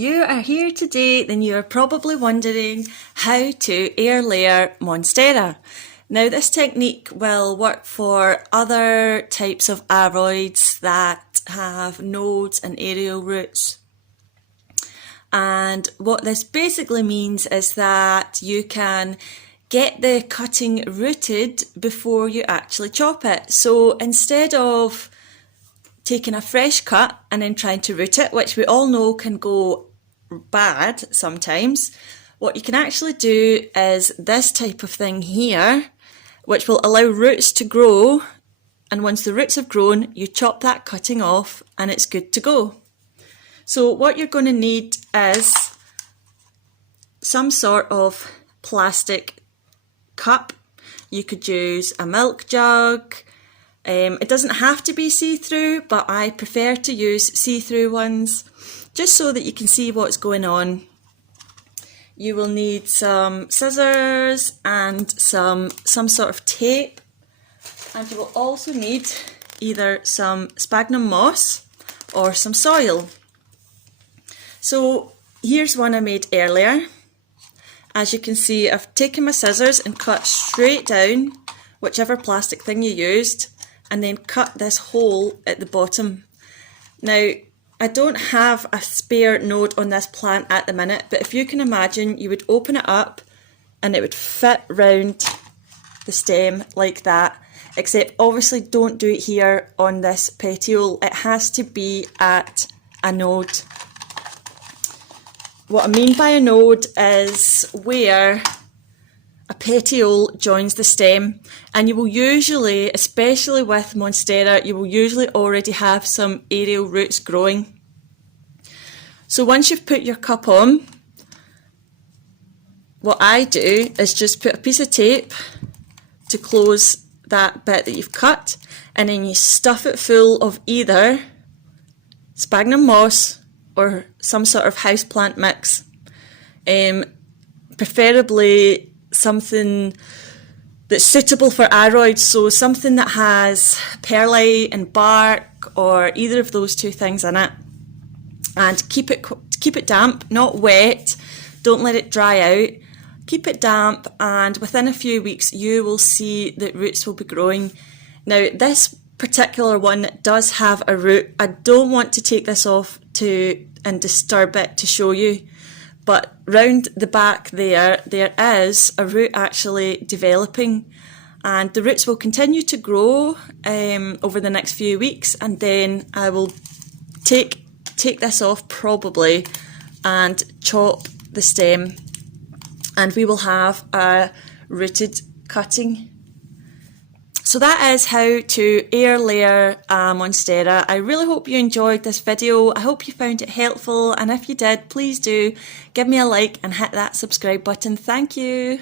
you are here today, then you are probably wondering how to air layer Monstera. Now this technique will work for other types of Ariods that have nodes and aerial roots. And what this basically means is that you can get the cutting rooted before you actually chop it. So instead of taking a fresh cut and then trying to root it, which we all know can go bad sometimes, what you can actually do is this type of thing here, which will allow roots to grow, and once the roots have grown, you chop that cutting off and it's good to go. So what you're going to need is some sort of plastic cup. You could use a milk jug. It doesn't have to be see-through, but I prefer to use see-through ones just so that you can see what's going on. You will need some scissors and some sort of tape, and you will also need either some sphagnum moss or some soil. So here's one I made earlier. As you can see, I've taken my scissors and cut straight down whichever plastic thing you used, and then cut this hole at the bottom. Now, I don't have a spare node on this plant at the minute, but if you can imagine, you would open it up and it would fit round the stem like that, except obviously don't do it here on this petiole. It has to be at a node. What I mean by a node is where a petiole joins the stem, and you will usually, especially with Monstera, you will usually already have some aerial roots growing. So once you've put your cup on, what I do is just put a piece of tape to close that bit that you've cut, and then you stuff it full of either sphagnum moss or some sort of houseplant mix, preferably something that's suitable for Ariods, so something that has perlite and bark or either of those two things in it. And keep it damp, not wet. Don't let it dry out. Keep it damp, and within a few weeks you will see that roots will be growing. Now this particular one does have a root. I don't want to take this off and disturb it to show you, but round the back there is a root actually developing, and the roots will continue to grow over the next few weeks, and then I will take this off probably and chop the stem, and we will have a rooted cutting. So that is how to air layer Monstera. I really hope you enjoyed this video. I hope you found it helpful, and if you did, please do give me a like and hit that subscribe button. Thank you.